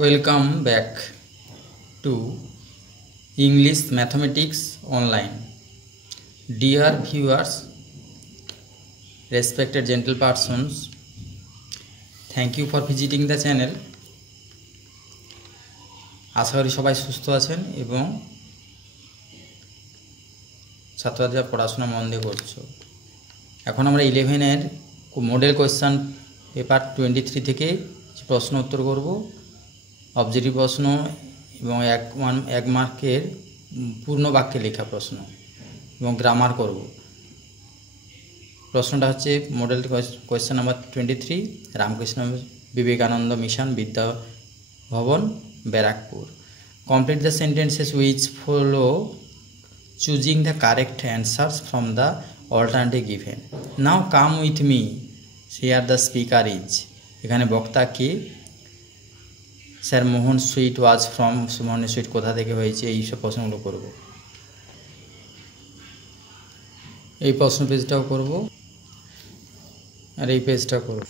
Welcome back to English Mathematics Online. Dear viewers, respected gentle persons, thank you for visiting the channel. আশা করি সবাই সুস্থ আছেন এবং ছাত্রছাত্রীরা পড়াশোনা মন দিয়ে করছো। এখন আমরা 11-এর মডেল কোয়েশ্চন পেপার 23 থেকে প্রশ্ন উত্তর করব। অবজেক্টিভ প্রশ্ন এবং এক মার্কের পূর্ণ বাক্যে লেখা প্রশ্ন এবং গ্রামার করব। প্রশ্নটা হচ্ছে model question number 23, Ramakrishna Vivekananda mission বিদ্যা ভবন, Barrackpore. Complete the sentences which follow choosing the correct answers from the alternative given. Now come with me. Here the speaker is. এখানে বক্তা কে? Sir Mohan sweet was from, Mohan sweet কোথা থেকে হয়েছে, এই সব প্রশ্নগুলো করব। এই প্রশ্ন পেজটাও করব আর এই পেজটাও করব।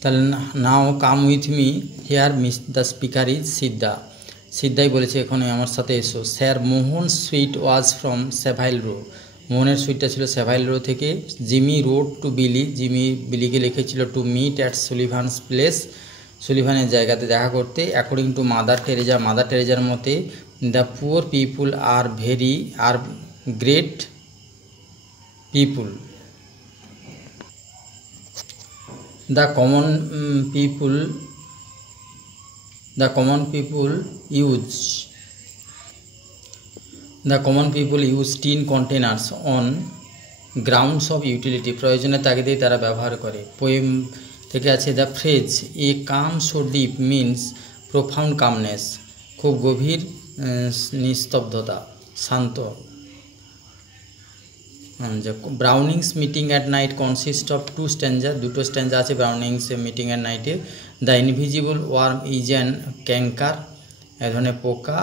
তাহলে now come with me, here the speaker is Siddha. সিদ্ধাই বলেছে এখানে আমার সাথে এসো। Sir Mohan sweet was from Saville row. মোহনের সুইটটা ছিল সেভাইল রো থেকে। Jimmy wrote to Billy, Jimmy বিলিকে লিখেছিল to meet at Sullivan's place, সুলিভানের জায়গাতে দেখা করতে। According to Mother Teresa, Mother টেরেজার মতে the poor people are great people, the common people use tin containers on grounds of utility, প্রয়োজনের তাগিদেই তারা ব্যবহার করে। পোয়েম থেকে আছে the phrase a calm so deep means profound calmness, খুব গভীর নিস্তব্ধতা, শান্ত। Browning's meeting at night consist of two stanza, দুটো স্ট্যাঞ্জা আছে ব্রাউনিংস মিটিং অ্যাট নাইটে। The invisible worm is an canker, এ ধরনের পোকা।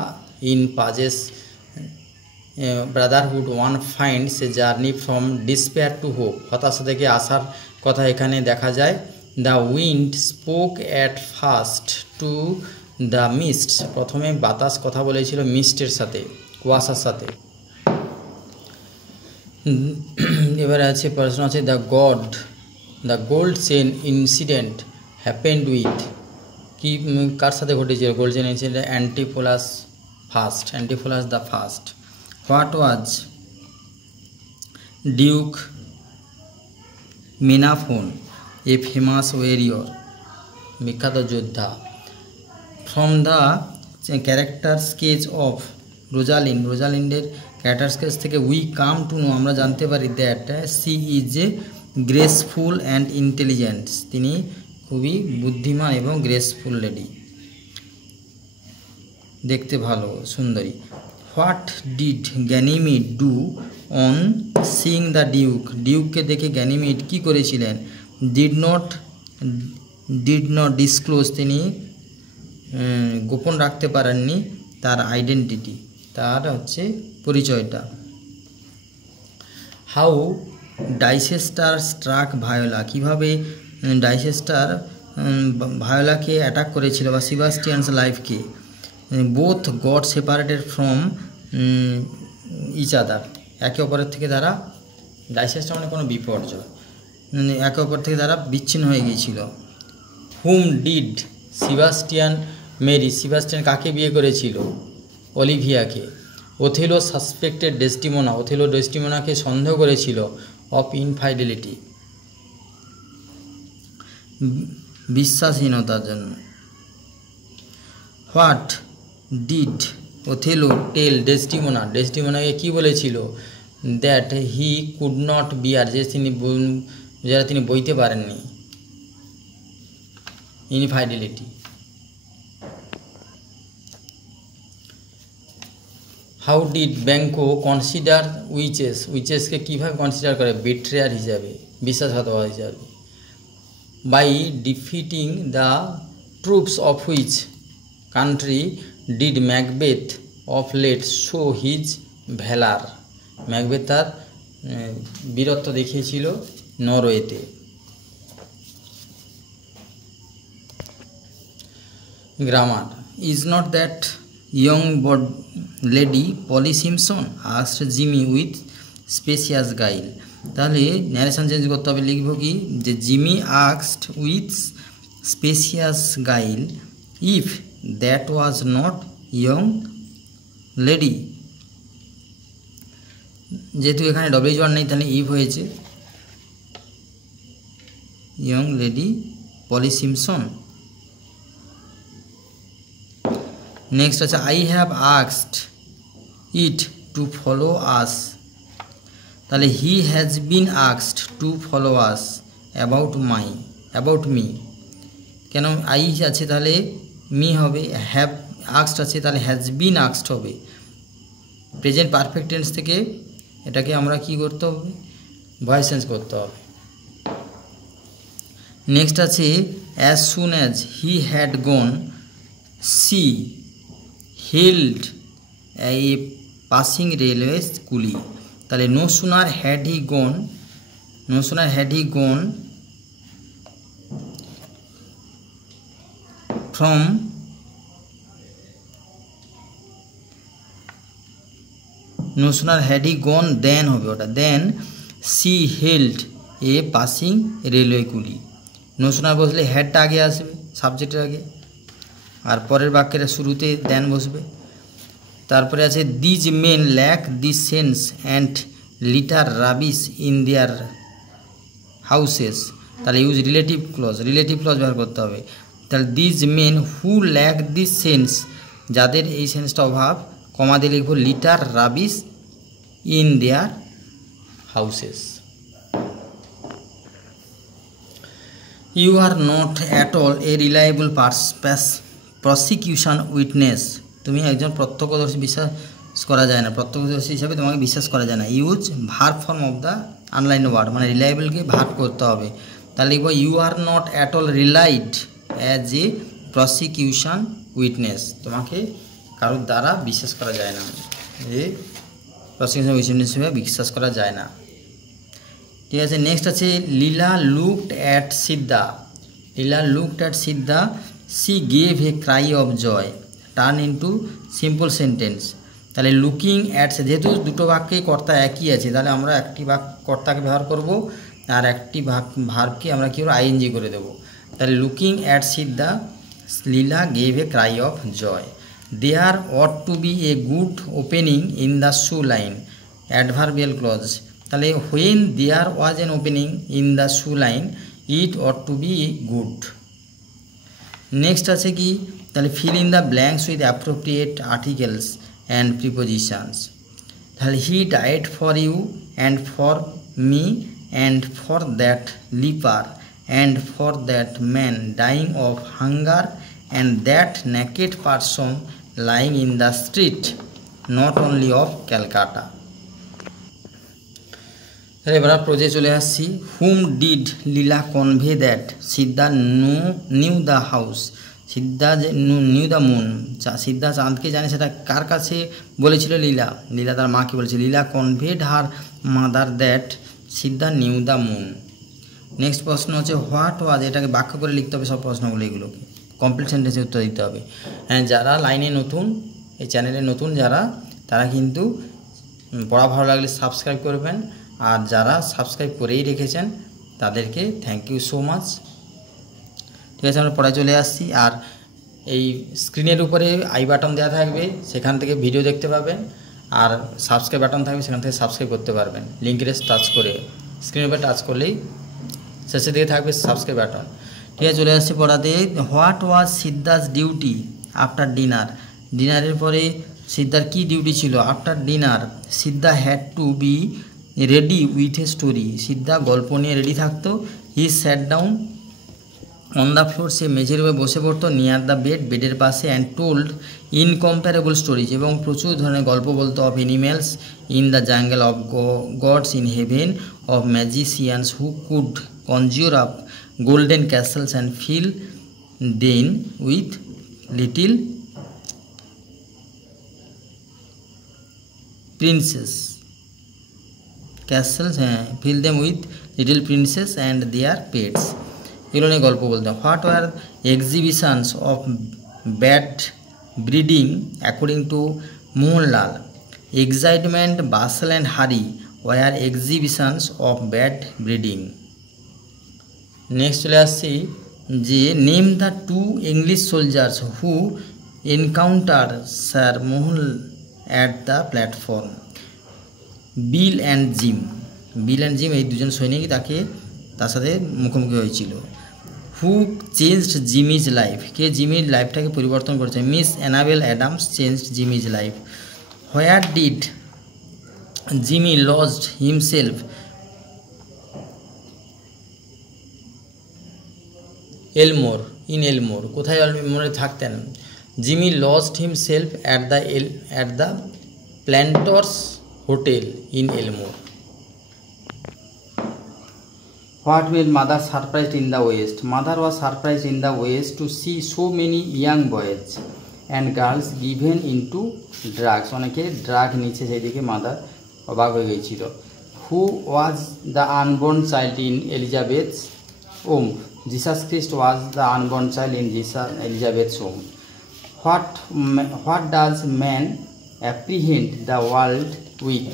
In Page's Brotherhood one finds a journey from despair to hope, হতাশা থেকে আসার কথা এখানে দেখা যায়। The wind spoke at first to the mist, প্রথমে বাতাস কথা বলেছিল মিস্টের সাথে, কুয়াশার সাথে। এবারে আছে প্রশ্ন আছে the gold chain incident happened with, কি কার সাথে ঘটেছিল gold chain incident? Antipholus the first. What was Duke Menaphon a famous warrior, বিখ্যাত যোদ্ধা। From the character sketch of রোজালিন্ডের ক্যারেক্টার স্কেচ থেকে উই কাম টু নো, আমরা জানতে পারি that she is a graceful and intelligent, তিনি খুবই বুদ্ধিমান এবং গ্রেসফুল লেডি, দেখতে ভালো, সুন্দরী। What did Ganymede do on seeing the ডিউককে দেখে গ্যানিমিড কী করেছিলেন? ডিড নট ডিসক্লোজ, তিনি গোপন রাখতে পারেননি তার আইডেন্টিটি, তার হচ্ছে পরিচয়টা। হাউ ডাইসেস্টার স্ট্রাক ভায়োলা, কীভাবে ডাইসেস্টার ভায়োলাকে অ্যাটাক করেছিল বা সেবাস্টিয়ানস লাইফকে। Both got separated from each other, একে অপরের থেকে তারা, ডাইসেস্টার মানে কোনো বিপর্যয়, একে অপর থেকে তারা বিচ্ছিন্ন হয়ে গিয়েছিল। Whom did Sebastian marry, Sebastian কাকে বিয়ে করেছিল? অলিভিয়াকে। ওথেলো সাসপেক্টেড ডেস্টিমোনা, ওথেলো ডেস্টিমোনাকে সন্দেহ করেছিল অফ ইনফাইডেলিটি, বিশ্বাসহীনতার জন্য। হোয়াট ডিড ওথেলো টেল ডেস্টিমোনাকে কী বলেছিল? That he could not bear, যারা তিনি বইতে পারেননি, infidelity. How did Banquo consider উইচেসকে কীভাবে কনসিডার করে? বিট্রেয়ার হিসাবে, বিশ্বাসঘাতক হিসাবে। By defeating the troops of which country did Macbeth of late show his valour, Macbeth তার বীরত্ব দেখিয়েছিল নরওয়েতে। Grammar. Is not that young lady Polly Simpson? Asked Jimmy with specious guile. তাহলে ন্যারেশন চেঞ্জ করতে হবে, লিখব কি যে Jimmy asked with specious guile if that was not young lady. যেহেতু এখানে WH1 নেই তাহলে ইফ হয়েছে young lady Polly Simpson. Next আছে I have asked it to follow us. তাহলে he has been asked to follow us about me. কেন I আছে তাহলে মি হবে, হ্যাভ আস্কড আছে তাহলে হ্যাজ বিন আস্কড হবে। প্রেজেন্ট পারফেক্ট টেন্স থেকে এটাকে আমরা কি করতে হবে, ভয়েস চেঞ্জ করতে হবে। নেক্সট আছে as soon as he had gone she held a passing railway coolie. তাহলে no sooner had he gone from no sooner had he gone then হবে ওটা, then she held a passing railway coolie. No sooner বসলে হ্যাডটা আগে আসবে সাবজেক্টের আগে, আর পরের বাক্যের শুরুতে দেন বসবে। তারপরে আছে these men lack the sense and litter rubbish in their houses. তাহলে ইউজ রিলেটিভ ক্লজ ব্যবহার করতে হবে। তাহলে these men who lack the sense, যাদের এই সেন্সটা অভাব, কমা দিয়ে লিখব litter rubbish in their houses. You are not at all a reliable prosecution witness. তুমি একজন প্রত্যক্ষদর্শী বিশ্বাস করা যায় না, প্রত্যক্ষদর্শী হিসাবে তোমাকে বিশ্বাস করা যায় না। Use verb form of the underlined word, মানে রিলায়েবলকে ভার্ব করতে হবে। তাহলে লিখব you are not at all relied as a prosecution witness. তোমাকে কারোর দ্বারা বিশ্বাস করা যায় না, এ প্রসিকিউশন উইটনেস হিসেবে বিশ্বাস করা যায় না। ঠিক আছে, নেক্সট আছে Leela looked at Siddha she gave a cry of joy turn into simple sentence. তাহলে লুকিং অ্যাট, যেহেতু দুটো বাক্যে কর্তা একই আছে তাহলে আমরা একটি কর্তাকে ব্যবহার করব আর একটি ভার্বকে আমরা কী করব আইএনজি করে দেবো। তাহলে looking at Siddha Leela gave a cry of joy. There ought to be a good opening in the shoe line adverbial clause. তাহলে when there was an opening in the shoe line it ought to be good. Next আছে কি, তাহলে fill in the blanks with appropriate articles and prepositions. তাহলে he died for you and for me and for that leper and for that man dyeing of hunger and that naked person lying in the street not only of Calcutta. এবার প্রজে চলে আসছি। Whom did Leela convey that Siddha knew the house. Siddha যে knew the moon, সিদ্ধা চাঁদকে জানে সেটা কার কাছে বলেছিল লীলা তার মাকে বলেছে। Leela conveyed her mother that Siddha knew the moon. নেক্সট প্রশ্ন হচ্ছে হোয়াট ওয়াজ, এটাকে বাক্য করে লিখতে হবে সব প্রশ্নগুলো, এগুলোকে কমপ্লিট সেন্টেন্সে উত্তর দিতে হবে। হ্যাঁ, যারা লাইনে নতুন, এই চ্যানেলে নতুন যারা, তারা কিন্তু পড়া ভালো লাগলে সাবস্ক্রাইব করবেন, আর যারা সাবস্ক্রাইব করেই রেখেছেন তাদেরকে থ্যাংক ইউ সো মাচ। ঠিক আছে, আমরা পড়ায় চলে আসছি। আর এই স্ক্রিনের উপরে আই বাটন দেওয়া থাকবে, সেখান থেকে ভিডিও দেখতে পাবেন, আর সাবস্ক্রাইব বাটন থাকবে, সেখান থেকে সাবস্ক্রাইব করতে পারবেন। লিঙ্কের টাচ করে স্ক্রিনের উপরে টাচ করলেই শেষের দিকে থাকবে সাবস্ক্রাইব বাটন। ঠিক আছে, চলে আসছি পড়াতে। What was Siddha's duty after ডিনারের পরে সিদ্ধার কী ডিউটি ছিল? After dinner Siddha had to be ready with a story. Siddha গল্প নিয়ে রেডি থাকতো। He sat down on the floor, সে মেঝের উপরে বসে পড়তো। নিয়ার দ্য বেডের পাশে। অ্যান্ড টোল্ড ইনকম্পারেবল স্টোরিজ, এবং প্রচুর ধরনের গল্প বলতো। Of animals in the jungle, of gods in heaven, of magicians who could conjure up golden castles and fill then with little princess castles, হ্যাঁ, fill them with little princess and their pets. এগুলো নিয়ে গল্প বলতে। What were exhibitions of bad breeding. According to Mohanlal, excitement, bustle and hurry were exhibitions of bad breeding. Next চলে আসছি যে name the two English soldiers who encountered Sir Mohan at the platform. Bill and Jim. Bill and gym এই দুজন সৈনিক তার সাথে মুখোমুখি হয়েছিল। হু চেঞ্জড জিমিজ লাইফ, কে জিমির লাইফটাকে পরিবর্তন করেছে? Miss Annabel Adams changed Jimmy's life. Where did Jimmy lost himself? Elmore, in Elmore. কোথায় এলমোরে থাকতেন? Jimmy lost himself at the planters hotel in Elmore. What made mother surprised in the West? Mother was surprised in the West to see so many young boys and girls given into drugs. অনেকে drug নিচ্ছে সেদিকে mother অবাক হয়ে গিয়েছিল। Who was the unborn child in Elizabeth's womb? Jesus Christ was the unborn child in Elizabeth's womb. What does man apprehend the world with?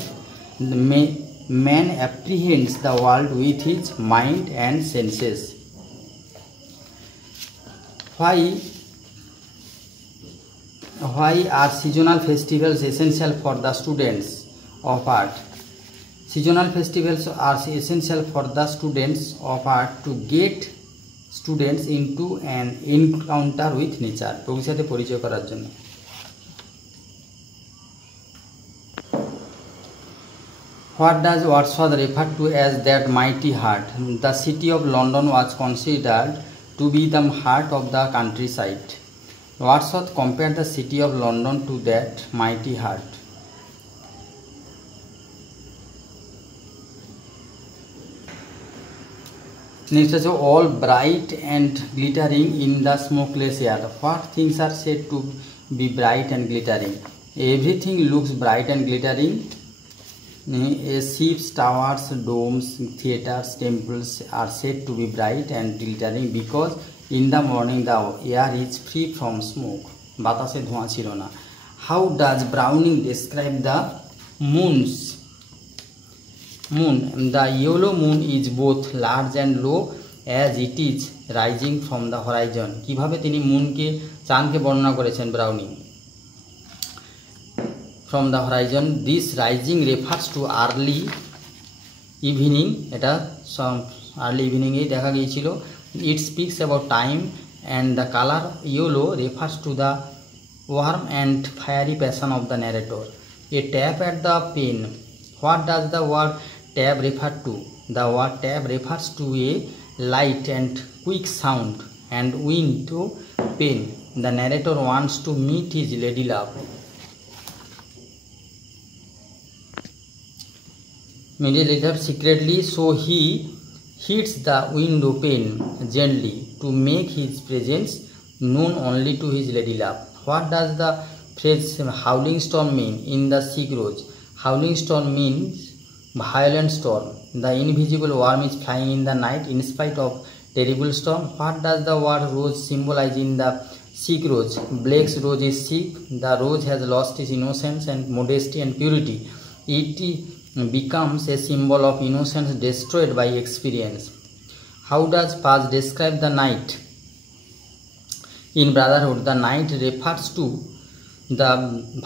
Man apprehends the world with his mind and senses. Why are seasonal festivals essential for the students of art? Seasonal festivals are essential for the students of art to get students into an encounter with nature. প্রকৃতির সাথে পরিচয় করার জন্য। What does Wordsworth refer to as that mighty heart? The city of London was considered to be the heart of the countryside. Wordsworth compared the city of London to that mighty heart. Next is all bright and glittering in the smokeless air. What things are said to be bright and glittering? Everything looks bright and glittering. Ships, towers, domes, theaters, temples are said to be bright and glittering because in the morning the air is free from smoke. বাতাসে ধোঁয়া ছিল না। How does Browning describe the moon? The yellow moon is both large and low as it is rising from the horizon. কিভাবে তিনি মুনকে চাঁদকে বর্ণনা করেছেন Browning? From the horizon, this rising refers to early evening. এটা early evening এই দেখা গিয়েছিল। It speaks about time and the color yellow refers to the warm and fiery passion of the narrator. A tap at the pen. What does the word tap refer to? The word tap refers to a light and quick sound and wind to pen. The narrator wants to meet his lady love. Meditator secretly, so he hits the window pane gently to make his presence known only to his lady love. What does the phrase howling storm mean in the Sikh Rose? Howling storm means violent storm. The invisible worm is flying in the night in spite of terrible storm. What does the word rose symbolize in the Sikh Rose? Blake's rose is Sikh. The rose has lost its innocence and modesty and purity. It becomes a symbol of innocence destroyed by experience. How does Paz describe the night? In Brotherhood, the night refers to the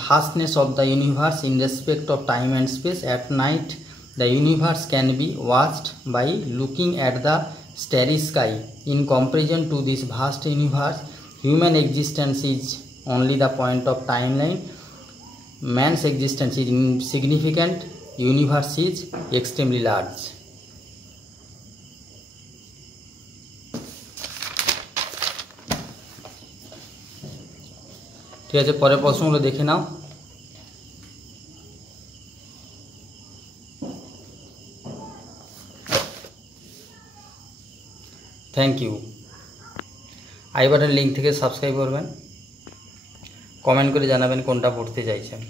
vastness of the universe in respect of time and space. At night, the universe can be watched by looking at the starry sky. In comparison to this vast universe, human existence is only the point of timeline. Man's existence is insignificant. Universe is extremely large. ঠিক আছে, পরের প্রশ্নগুলো দেখে নাও। Thank you. আই button link থেকে subscribe করবেন, comment করে জানাবেন কোনটা পড়তে চাইছেন।